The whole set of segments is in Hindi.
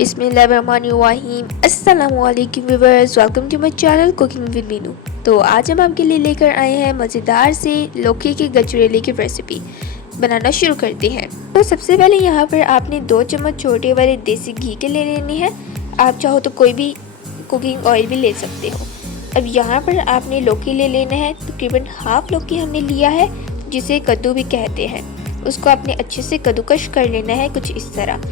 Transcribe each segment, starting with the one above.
बिस्मिल्लाहिर्रहमानिर्रहीम। अस्सलामुअलैकुम viewers, welcome to my channel cooking with Meenu. तो आज हम आपके लिए लेकर आए हैं मज़ेदार से लौकी के गजरेले की रेसिपी। बनाना शुरू करते हैं। तो सबसे पहले यहाँ पर आपने 2 चम्मच छोटे वाले देसी घी के ले लेने हैं। आप चाहो तो कोई भी कुकिंग ऑयल भी ले सकते हो। अब यहाँ पर आपने लौकी ले लेना है। तकरीबन हाफ लौकी हमने लिया है, जिसे कद्दू भी कहते हैं। उसको आपने अच्छे से कद्दूकश कर लेना है, कुछ इस तरह।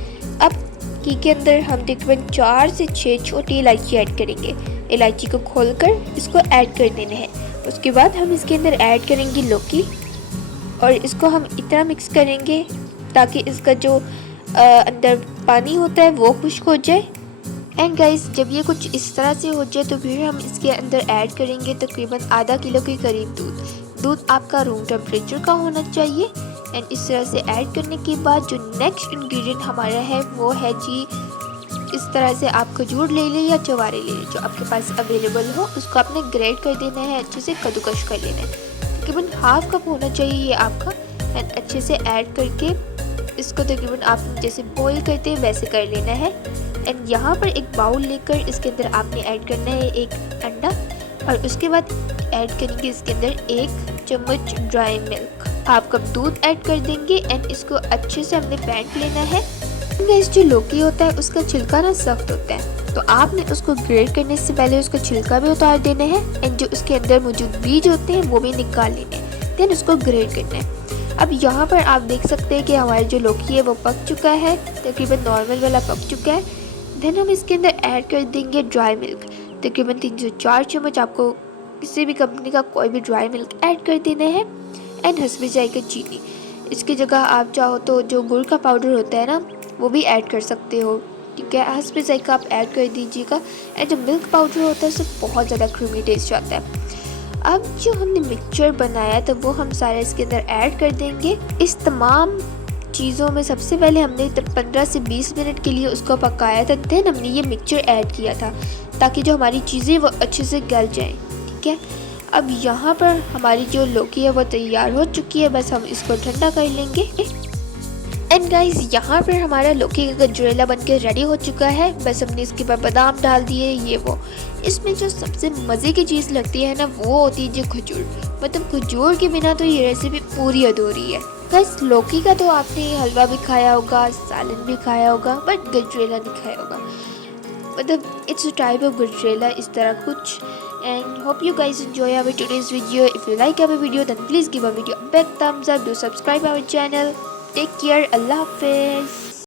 अब घी के अंदर हम तकरीबन 4 से 6 छोटी इलायची ऐड करेंगे। इलायची को खोलकर इसको ऐड कर देना है। उसके बाद हम इसके अंदर ऐड करेंगे लौकी और इसको हम इतना मिक्स करेंगे ताकि इसका जो अंदर पानी होता है वो खुश्क हो जाए। एंड गाइस, जब ये कुछ इस तरह से हो जाए तो फिर हम इसके अंदर ऐड करेंगे तकरीबन आधा किलो के करीब दूध आपका रूम टेम्परेचर का होना चाहिए। एंड इस तरह से ऐड करने के बाद जो नेक्स्ट इंग्रेडिएंट हमारा है वो है जी, इस तरह से आप खजूर ले लें या चवारे ले लें, जो आपके पास अवेलेबल हो। उसको आपने ग्रेट कर देना है, अच्छे से कद्दूकश कर लेना है। तकरीबन हाफ कप होना चाहिए ये आपका। एंड अच्छे से ऐड करके इसको तकरीबन आप जैसे बॉईल करते हैं वैसे कर लेना है। एंड यहाँ पर एक बाउल लेकर इसके अंदर आपने ऐड करना है एक अंडा और उसके बाद ऐड करेंगे इसके अंदर 1 चम्मच ड्राई मिल्क। हाफ कप दूध ऐड कर देंगे एंड इसको अच्छे से हमने फेंट लेना है। गैस, जो लौकी होता है उसका छिलका ना सख्त होता है, तो आपने उसको ग्रेट करने से पहले उसका छिलका भी उतार देना है। एंड जो उसके अंदर मौजूद बीज होते हैं वो भी निकाल लेने हैं, देन उसको ग्रेट करना है। अब यहाँ पर आप देख सकते हैं कि हमारी जो लौकी है वो पक चुका है, तकरीबन नॉर्मल वाला पक चुका है। देन हम इसके अंदर ऐड कर देंगे ड्राई मिल्क। तकरीबन 3 से 4 चम्मच आपको किसी भी कंपनी का कोई भी ड्राई मिल्क ऐड कर देना है। एंड हस्बे जायका चीनी। इसकी जगह आप चाहो तो जो गुड़ का पाउडर होता है ना वो भी ऐड कर सकते हो, ठीक है। हस्बे जायका आप ऐड कर दीजिएगा। एंड जो मिल्क पाउडर होता है उससे बहुत ज़्यादा क्रीमी टेस्ट आता है। अब जो हमने मिक्सचर बनाया तो वो हम सारा इसके अंदर ऐड कर देंगे। इस तमाम चीज़ों में सबसे पहले हमने 15 से 20 मिनट के लिए उसको पकाया था। देन हमने ये मिक्सचर ऐड किया था ताकि जो हमारी चीज़ें वो अच्छे से गल जाएँ, ठीक है। अब यहाँ पर हमारी जो लौकी है वो तैयार हो चुकी है, बस हम इसको ठंडा कर लेंगे। एंड गाइस, यहाँ पर हमारा लौकी का गजरेला बनकर रेडी हो चुका है। बस हमने इसके ऊपर बादाम डाल दिए, ये वो। इसमें जो सबसे मज़े की चीज़ लगती है ना वो होती है जो खजूर। मतलब खजूर के बिना तो ये रेसिपी पूरी अधूरी है। गाइस, लौकी का तो आपने हलवा भी खाया होगा, सालन भी खाया होगा, बट गजरेला नहीं खाया होगा। मतलब it's a type of gajrela, इस तरह कुछ। And hope you guys enjoy our today's video. If you like our video then please give our video a big thumbs up. Do subscribe our channel. Take care. Allah Hafiz.